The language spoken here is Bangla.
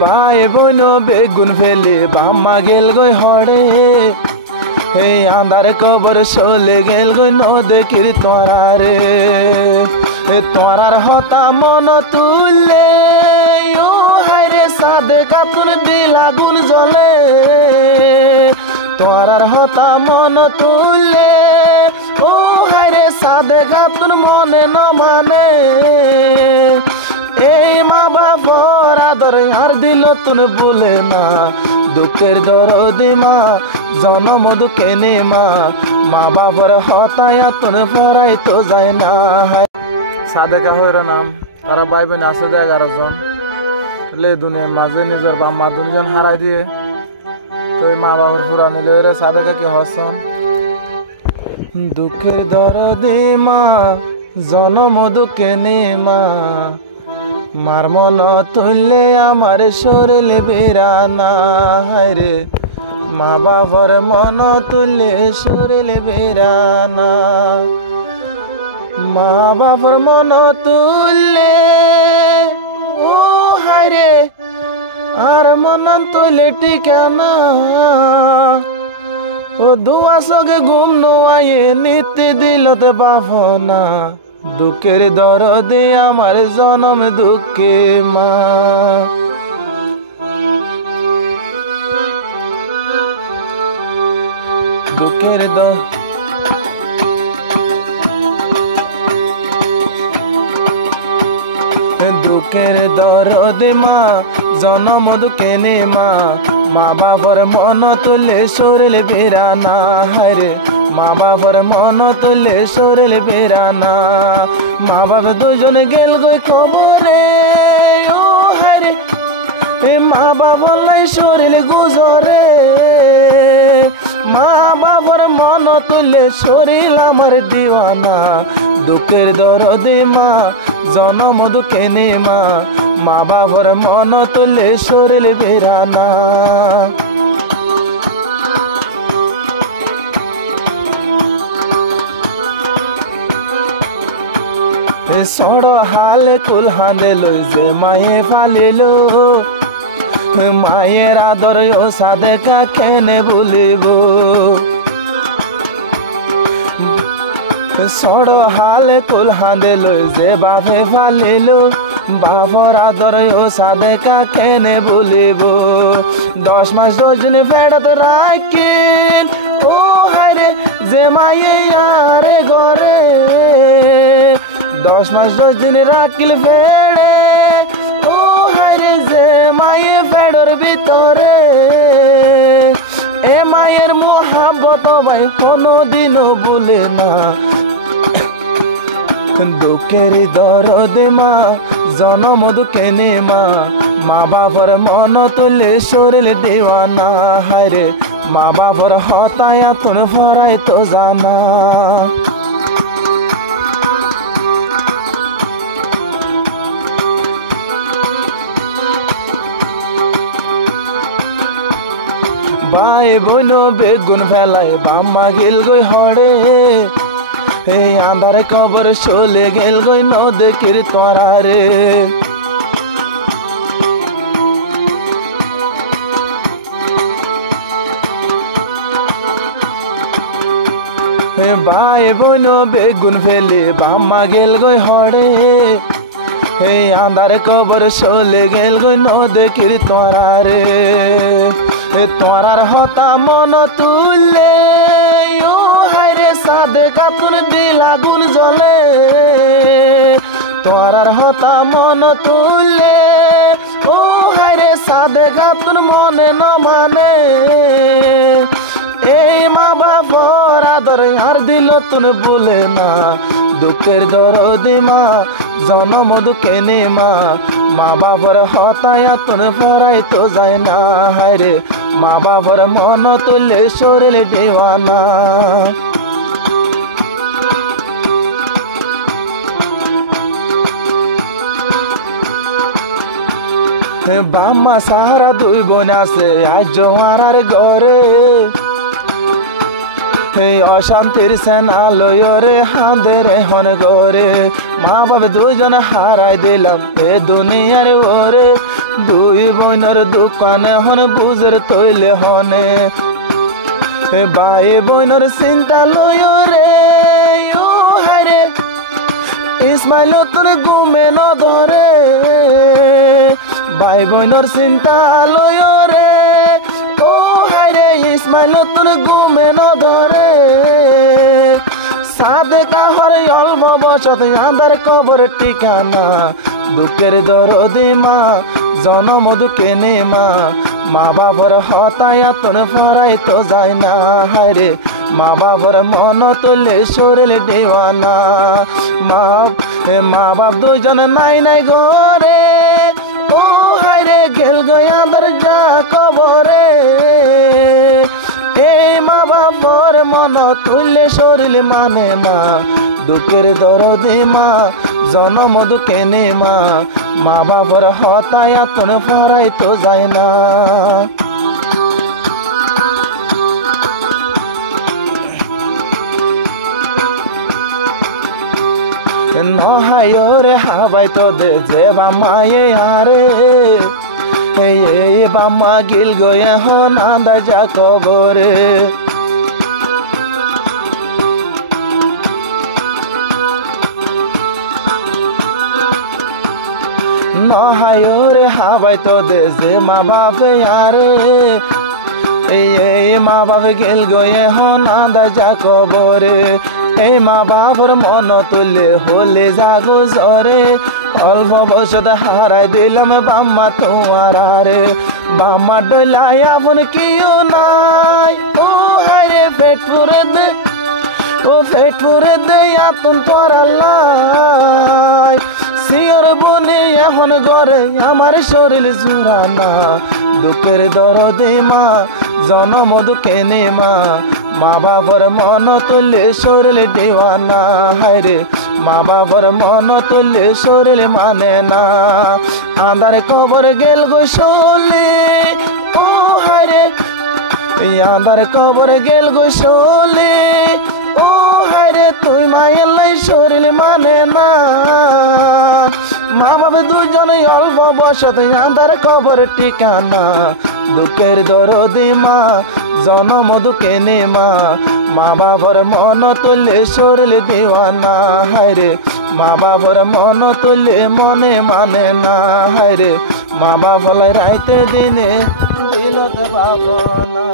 ভাই বোন বেগুন ফেলে বাম্মা গেল গই হড়ে হে আন্ধার কবর চলে গেল গই নদীর তোরারে তোরার হতা মন তুললে ও হায়রে সাদে কাতুন দিল আগুন জ্বলে তোরার হতা মন তুললে ও হায়রে সাদে কাতুন মনে ন মানে এই মা বাবার আদর আর দিল তুন বলে না দুঃখের দরদি মা জনম দুঃখে নে মা মা বাবার হতায়া তুন পড়াই তো যায় না। সাদেকা হইর নাম তারা ভাই বোন আছে 11 জন লে দুনিয়ার মাঝে নিজের বাম্মা দুজন হারাই দিয়ে তো মা বাবার পুরা নিলে রে সাদেকা কি হসন দুঃখের দরদি মা জনম দুঃখে নে মা মার মন তুললে আমার শরীর বেরানা হায়রে মা বাবার মন তুললে শরীর বেরানা মা বাবার মন তুললে ও হায়রে আর মন তুললে ঠিকানা ও দুয়া সগে ঘুম নোয়ায়ে নিতে দিলতে বাফনা দুঃখের দরদে আমার জনম দুঃখে মা দুঃখের দুঃখের দরদে মা জনম দুঃখে নে মা মা বাবার মন তুলে শরীর বেরানা হায়রে মা বাবার মন তুলে শরীর বেরানা মা বাবা দুজন গেল গই কবরে ও হায়রে মা বাবার লাই শরীর গুজরে মা বাবার মন তুলে শরীর আমার দিওয়ানা দুঃখের দরদে মা জনম দুঃখে নে মা মা বাবার মন তুলে শরীর বেরানা সড় হাল কুল হাঁদে লই যে মায়ে ফালিল মায়ের আদর ও সাদেকা কেনে বলিব সড় হাল কুল হাঁদে লই যে বাপে ফালিল বাপর আদর ও সাদেকা কেনে বলিব 10 মাস দুজনে ফেরত রাখিল ও হায়রে যে মায়ে আরে ঘরে 10 মাস 10 দিন রাখিল ফেড়ে ও হায়রে যে মায়ে ফেড়র ভিতরে এ মায়ের মোহাব্বত ভাই কোনদিনও ভুলে না দুঃখের দরদে মা জনম দুঃখে নে মা মা বাবার মন তুলে শরীর দেওয়ানা হায়রে মা বাবার হতায়া তুন ফরাই তো জানা ভাই বোন বেগুন ফেলায় বাম্মা গেল গই হড়ে হে আন্ধার কবর চলে গেল গই নদীর তোরারে হে ভাই বোন বেগুন ফেলে বাম্মা গেল গই হড়ে হে আন্ধার কবর চলে গেল গই নদীর তোরারে তোরার হতা মন তুললে ও হায়রে সাদে কাতুন দিল আগুন জ্বলে তোরার হতা মন তুললে ও হায়রে সাদে কাতুন মনে ন মানে এই মা বাবার আদর আর দিল তুন বলে না দুঃখের দরদি মা জনম দুঃখে নে মা মা বাবার হতায়া তুন পড়াই তো যায় না হায়রে মা বাবার মন তুলে শরীর দেওয়ানা বাম্মা সাহারা 2 বোন আছে আজ জোয়ারার ঘরে অশান্তির সেনালয় রে হাঁদের হন গরে মা বাবা দুজন হারাই দিলাম এ দুনিয়ার ওরে 2 দুই বোনের দোকানে হন বুঝের তৈলে হনে ভাই বোনের চিন্তা লয় রে ও হায়রে ইসমাইল তোর ঘুমে ন ধরে ভাই বোনের চিন্তা লয় রে ও হায়রে ইসমাইল তোর ঘুমে ন ধরে সাদে কাহর অল্প বসত আন্দার কবর ঠিকানা দুঃখের দরদি মা জনম দুঃখে নে মা মা বাবার হতায়া তোর ফরাই তো যায় না হায়রে মা বাবার মন তুলে শরীর দেওয়ানা মা বাপ দুজন নাই নাই ঘরে ও হায়রে গেল গয়াদার যা কবরে এই মা বাবার মন তুললে শরীর মানে না দুঃখের দরদি মা জনম দুঃখে নে মা মা বাবার হতায়া তোর ফরাই তো যায় না নহায়রে হাবাই তো দে যে বামায়ে আরে এই বামা গিল গয়ে হন আন্দা যা কবরে নহায়রে হাবাই তো দে যে মা বাপে আরে এই মা বাপে গিল গয়ে হন আন্দা যা কবরে এই মা বাবার মন তুলে হলে জাগো জরে অল্প বসত হারাই দিলাম বাম্মা তোমার আরে বাম্মা ডলাই আপন কিও নাই ও হায়রে পেট পুরে দে ও পেট পুরে দে আতন পরালাই সিয়র বনে এখন ঘরে আমার শরীর জুড়ানা দুঃখের দরদে মা জনম দুঃখে নে মা মা বাবার মন তুলে শরীর দেওয়ানা হায়রে মা বাবার মন তুলে শরীর মানে না আন্দার কবর গেল গো শোলে ও হায়রে আন্দার কবর গেল গো শোলে ও হায়রে তুই মায়ের লাই শরীর মানে না মা বাবা দুজনে অল্প বসত আন্দার কবর ঠিকানা দুঃখের দরদি মা জনম দুঃখে নে মা মা বাবার মন তুলে শরীর দেওয়ানা হায়রে মা বাবার মন তুলে মনে মানে না হায়রে মা বাবালাই রাইতে দিনে দিলতে বাবা না